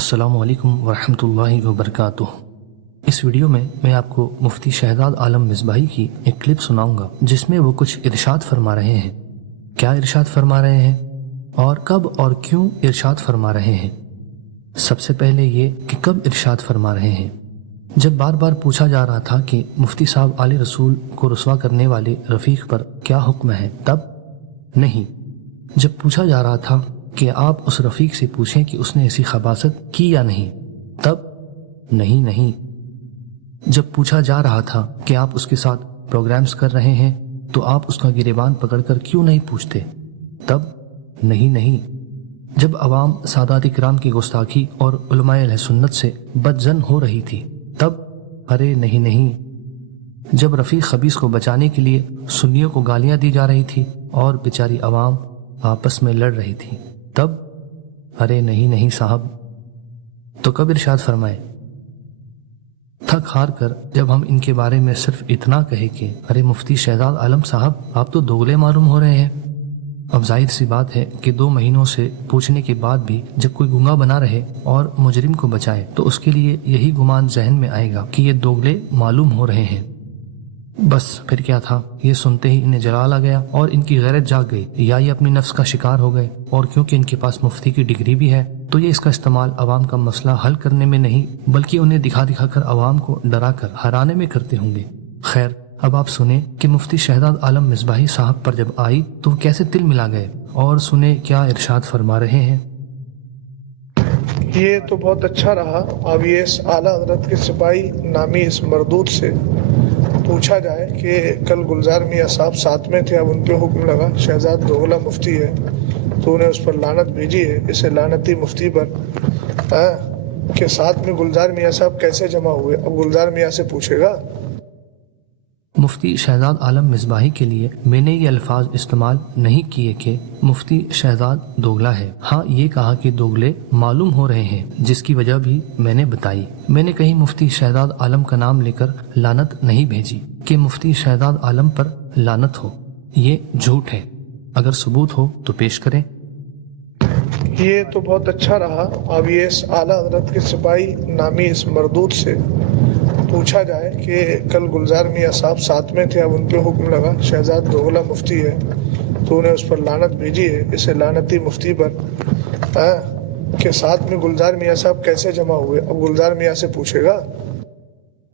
السلام علیکم ورحمۃ اللہ وبرکاتہ۔ اس ویڈیو میں میں آپ کو مفتی شہزاد عالم مصباحی کی ایک کلپ سناؤں گا جس میں وہ کچھ ارشاد فرما رہے ہیں۔ کیا ارشاد فرما رہے ہیں اور کب اور کیوں ارشاد فرما رہے ہیں؟ سب سے پہلے یہ کہ کب ارشاد فرما رہے ہیں۔ جب بار بار پوچھا جا رہا تھا کہ مفتی صاحب آل رسول کو رسوا کرنے والے رفیق پر کیا حکم ہے، تب نہیں۔ جب پوچھا جا رہا تھا کہ آپ اس رفیق سے پوچھیں کہ اس نے ایسی خباثت کی یا نہیں، تب نہیں۔ جب پوچھا جا رہا تھا کہ آپ اس کے ساتھ پروگرامز کر رہے ہیں تو آپ اس کا گریبان پکڑ کر کیوں نہیں پوچھتے، تب نہیں۔ جب عوام سادات کرام کی گستاخی اور علماء اہل سنت سے بدظن ہو رہی تھی، تب ارے نہیں۔ جب رفیق خبیث کو بچانے کے لیے سنیوں کو گالیاں دی جا رہی تھی اور بیچاری عوام آپس میں لڑ رہی تھی، تب ارے نہیں صاحب۔ تو کب ارشاد فرمائے؟ تھک ہار کر جب ہم ان کے بارے میں صرف اتنا کہے کہ ارے مفتی شہزاد عالم صاحب آپ تو دوغلے معلوم ہو رہے ہیں۔ اب ظاہر سی بات ہے کہ 2 مہینوں سے پوچھنے کے بعد بھی جب کوئی گنگا بنا رہے اور مجرم کو بچائے تو اس کے لیے یہی گمان ذہن میں آئے گا کہ یہ دوغلے معلوم ہو رہے ہیں۔ بس پھر کیا تھا، یہ سنتے ہی انہیں جلال آ گیا اور ان کی غیرت جاگ گئی، یا یہ اپنی نفس کا شکار ہو گئے، اور کیونکہ ان کے پاس مفتی کی ڈگری بھی ہے تو یہ اس کا استعمال عوام کا مسئلہ حل کرنے میں نہیں بلکہ انہیں دکھا کر عوام کو ڈرا کر ہرانے میں کرتے ہوں گے۔ خیر، اب آپ سنیں کہ مفتی شہزاد عالم مصباحی صاحب پر جب آئی تو وہ کیسے تل ملا گئے، اور سنیں کیا ارشاد فرما رہے ہیں۔ یہ تو بہت اچھا رہا۔ اب یہ اس اعلیٰ حضرت کے سپاہی نامی اس مردود سے پوچھا جائے کہ کل گلزار میاں صاحب ساتھ میں تھے، اب ان پہ حکم لگا شہزاد دوغلہ مفتی ہے تو انہیں اس پر لعنت بھیجی ہے، اسے لعنتی مفتی پر کہ ساتھ میں گلزار میاں صاحب کیسے جمع ہوئے۔ اب گلزار میاں سے پوچھے گا۔ مفتی شہزاد عالم مصباحی کے لیے میں نے یہ الفاظ استعمال نہیں کیے کہ مفتی شہزاد دوغلا ہے، ہاں یہ کہا کہ دوغلے معلوم ہو رہے ہیں، جس کی وجہ بھی میں نے بتائی۔ میں نے کہیں مفتی شہزاد عالم کا نام لے کر لعنت نہیں بھیجی کہ مفتی شہزاد عالم پر لعنت ہو، یہ جھوٹ ہے۔ اگر ثبوت ہو تو پیش کریں۔ یہ تو بہت اچھا رہا۔ اب یہ اس اعلیٰ حضرت کے سپاہی نامی اس مردود سے پوچھا جائے کہ کل گلزار میاں صاحب ساتھ میں تھے، اب ان پہ حکم لگا شہزاد دوغلہ مفتی ہے تو انہیں اس پر لعنت بھیجی ہے، اسے لعنتی مفتی پر کہ ساتھ میں گلزار میاں صاحب کیسے جمع ہوئے۔ اب گلزار میاں سے پوچھے گا۔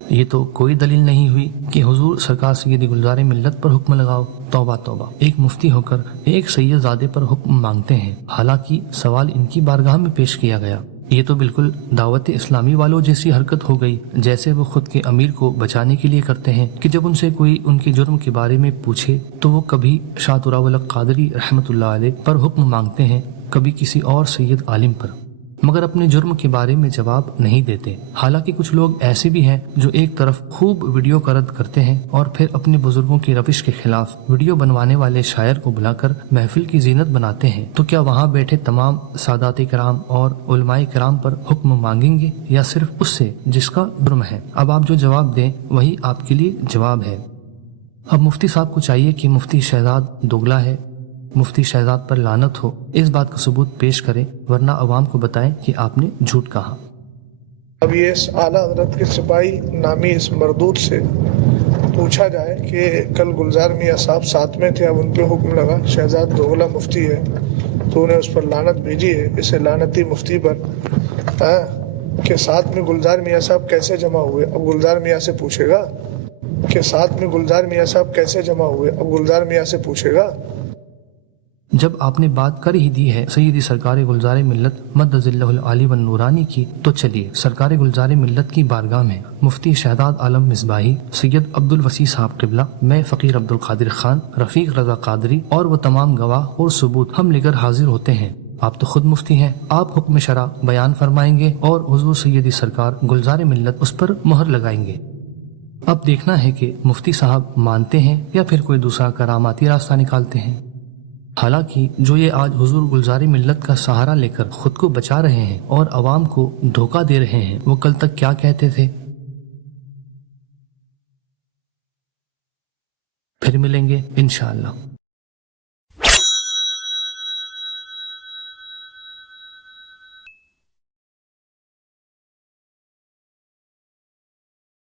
یہ تو کوئی دلیل نہیں ہوئی کہ حضور سرکار سید گلزار ملت پر حکم لگاؤ۔ توبہ، ایک مفتی ہو کر ایک سید زادے پر حکم مانگتے ہیں، حالانکہ سوال ان کی بارگاہ میں پیش کیا گیا۔ یہ تو بالکل دعوت اسلامی والوں جیسی حرکت ہو گئی، جیسے وہ خود کے امیر کو بچانے کے لیے کرتے ہیں کہ جب ان سے کوئی ان کے جرم کے بارے میں پوچھے تو وہ کبھی شاہ تراب الحق قادری رحمۃ اللہ علیہ پر حکم مانگتے ہیں، کبھی کسی اور سید عالم پر، مگر اپنے جرم کے بارے میں جواب نہیں دیتے۔ حالانکہ کچھ لوگ ایسے بھی ہیں جو ایک طرف خوب ویڈیو کا رد کرتے ہیں اور پھر اپنے بزرگوں کی روش کے خلاف ویڈیو بنوانے والے شاعر کو بلا کر محفل کی زینت بناتے ہیں، تو کیا وہاں بیٹھے تمام سادات کرام اور علماء کرام پر حکم مانگیں گے یا صرف اس سے جس کا جرم ہے؟ اب آپ جو جواب دیں وہی آپ کے لیے جواب ہے۔ اب مفتی صاحب کو چاہیے کہ مفتی شہزاد دوغلا ہے، مفتی شہزاد پر لعنت ہو، اس بات کا ثبوت پیش کریں، ورنہ عوام کو بتائیں کہ آپ نے جھوٹ کہا۔ اب یہ اس اعلیٰ حضرت کے سپاہی نامی اس مردود سے پوچھا جائے کہ کل گلزار میاں صاحب ساتھ میں تھے، اب ان پہ حکم لگا شہزاد دوغلہ مفتی ہے تو انہیں اس پر لعنت بھیجی ہے، اسے لعنتی مفتی پر کہ ساتھ میں گلزار میاں صاحب کیسے جمع ہوئے۔ اب گلزار میاں سے پوچھے گا کہ ساتھ میں گلزار میاں صاحب کیسے جمع ہوئے۔ اب گلزار میاں سے پوچھے گا۔ جب آپ نے بات کر ہی دی ہے سیدی سرکار گلزار ملت مد ظلہ العالی والنورانی کی، تو چلیے سرکار گلزار ملت کی بارگاہ میں مفتی شہزاد عالم مصباحی، سید عبد الوسیع صاحب قبلہ، میں فقیر عبد القادر خان، رفیق رضا قادری اور وہ تمام گواہ اور ثبوت ہم لے کر حاضر ہوتے ہیں۔ آپ تو خود مفتی ہیں، آپ حکم شرع بیان فرمائیں گے اور حضور سیدی سرکار گلزار ملت اس پر مہر لگائیں گے۔ اب دیکھنا ہے کہ مفتی صاحب مانتے ہیں یا پھر کوئی دوسرا کراماتی راستہ نکالتے ہیں۔ حالانکہ جو یہ آج حضور گلزار ملت کا سہارا لے کر خود کو بچا رہے ہیں اور عوام کو دھوکہ دے رہے ہیں، وہ کل تک کیا کہتے تھے؟ پھر ملیں گے انشاءاللہ۔